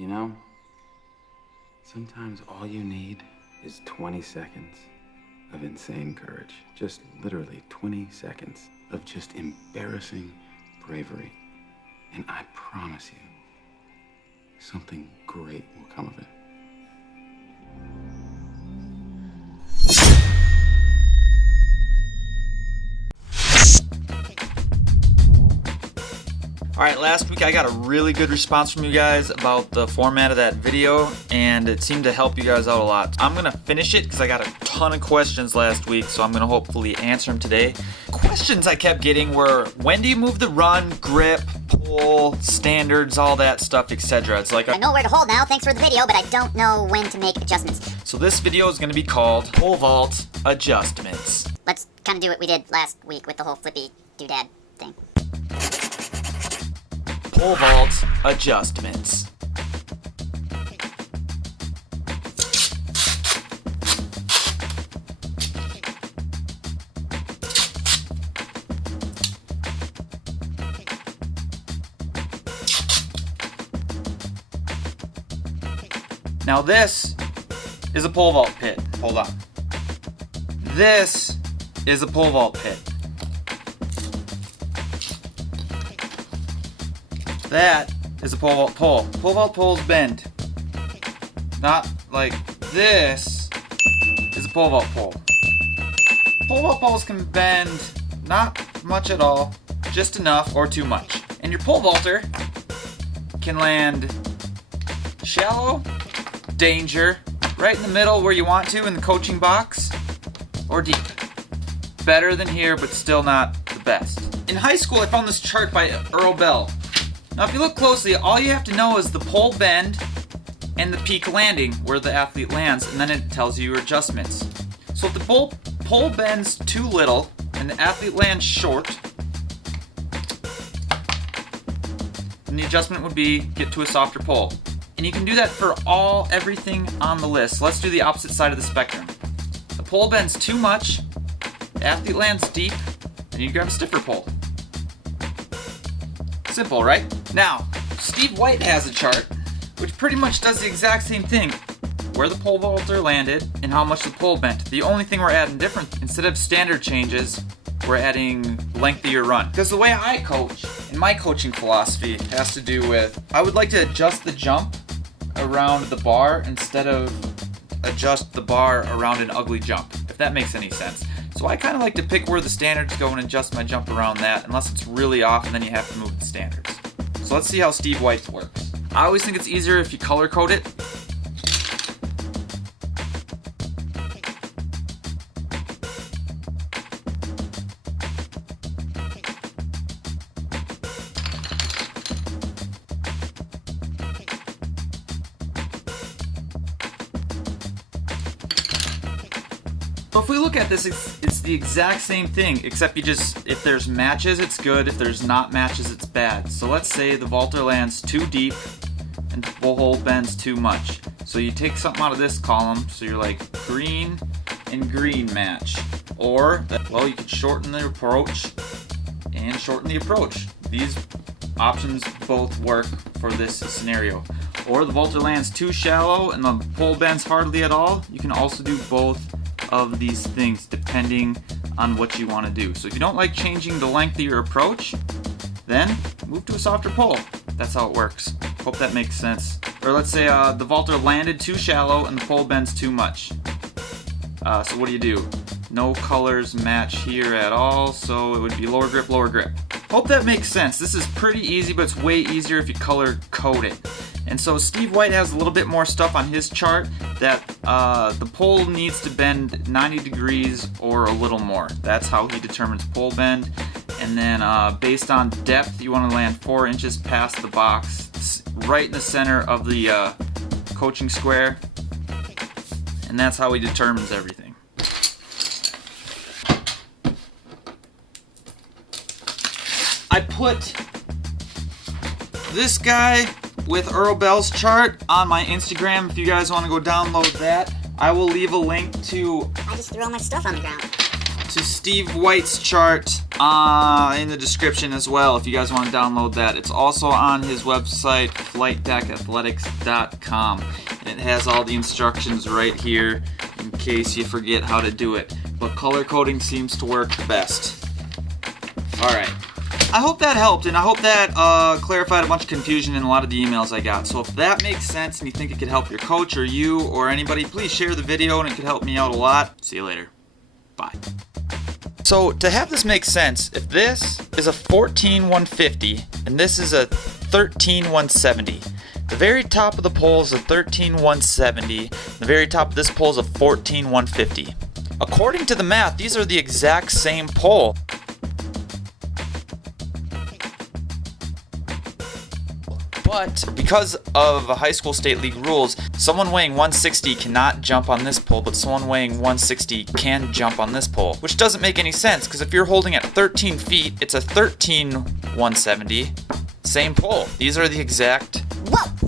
You know, sometimes all you need is 20 seconds of insane courage. Just literally 20 seconds of just embarrassing bravery. And I promise you, something great will come of it. Alright, last week I got a really good response from you guys about the format of that video, and it seemed to help you guys out a lot. I'm going to finish it because I got a ton of questions last week, so I'm going to hopefully answer them today. Questions I kept getting were, when do you move the run, grip, pull, standards, all that stuff, etc. It's like, I know where to hold now, thanks for the video, but I don't know when to make adjustments. So this video is going to be called Pole Vault Adjustments. Let's kind of do what we did last week with the whole flippy doodad thing. Pole vault adjustments. Now this is a pole vault pit. Hold on. This is a pole vault pit. That is a pole vault pole. Pole vault poles bend. Not like this is a pole vault pole. Pole vault poles can bend not much at all, just enough or too much. And your pole vaulter can land shallow, danger, right in the middle where you want to in the coaching box, or deep. Better than here, but still not the best. In high school, I found this chart by Earl Bell. Now if you look closely, all you have to know is the pole bend and the peak landing, where the athlete lands, and then it tells you your adjustments. So if the pole bends too little and the athlete lands short, then the adjustment would be get to a softer pole. And you can do that for everything on the list. So let's do the opposite side of the spectrum. The pole bends too much, the athlete lands deep, and you grab a stiffer pole. Simple, right? Now, Steve White has a chart which pretty much does the exact same thing. Where the pole vaulter landed and how much the pole bent. The only thing we're adding different, instead of standard changes, we're adding length of your run. Because the way I coach, and my coaching philosophy has to do with, I would like to adjust the jump around the bar instead of adjust the bar around an ugly jump, if that makes any sense. So I kind of like to pick where the standards go and adjust my jump around that, unless it's really off, and then you have to move the standards. So let's see how Steve White's works. I always think it's easier if you color code it. So if we look at this, it's the exact same thing, except if there's matches, it's good. If there's not matches, it's bad. So let's say the vaulter lands too deep and the pole bends too much. So you take something out of this column, so you're like green and green match. Or, well, you could shorten the approach and shorten the approach. These options both work for this scenario. Or the vaulter lands too shallow and the pole bends hardly at all. You can also do both of these things depending on what you want to do. So if you don't like changing the length of your approach, then move to a softer pole. That's how it works. Hope that makes sense. Or let's say the vaulter landed too shallow and the pole bends too much. So what do? No colors match here at all, so it would be lower grip, lower grip. Hope that makes sense. This is pretty easy, but it's way easier if you color code it. And so Steve White has a little bit more stuff on his chart that the pole needs to bend 90 degrees or a little more. That's how he determines pole bend. And then based on depth, you want to land 4 inches past the box, right in the center of the coaching square. And that's how he determines everything. I put this guy with Earl Bell's chart on my Instagram if you guys want to go download that. I will leave a link to... I just threw all my stuff on the ground. To to Steve White's chart in the description as well if you guys want to download that. It's also on his website, flightdeckathletics.com. And it has all the instructions right here in case you forget how to do it. But color coding seems to work best. Alright. I hope that helped, and I hope that clarified a bunch of confusion in a lot of the emails I got. So if that makes sense and you think it could help your coach or you or anybody, please share the video and it could help me out a lot. See you later. Bye. So to have this make sense, if this is a 14-150 and this is a 13-170, the very top of the pole is a 13-170, the very top of this pole is a 14-150. According to the math, these are the exact same pole. But because of high school state league rules, someone weighing 160 cannot jump on this pole, but someone weighing 160 can jump on this pole, which doesn't make any sense because if you're holding at 13 feet, it's a 13-170, same pole. These are the exact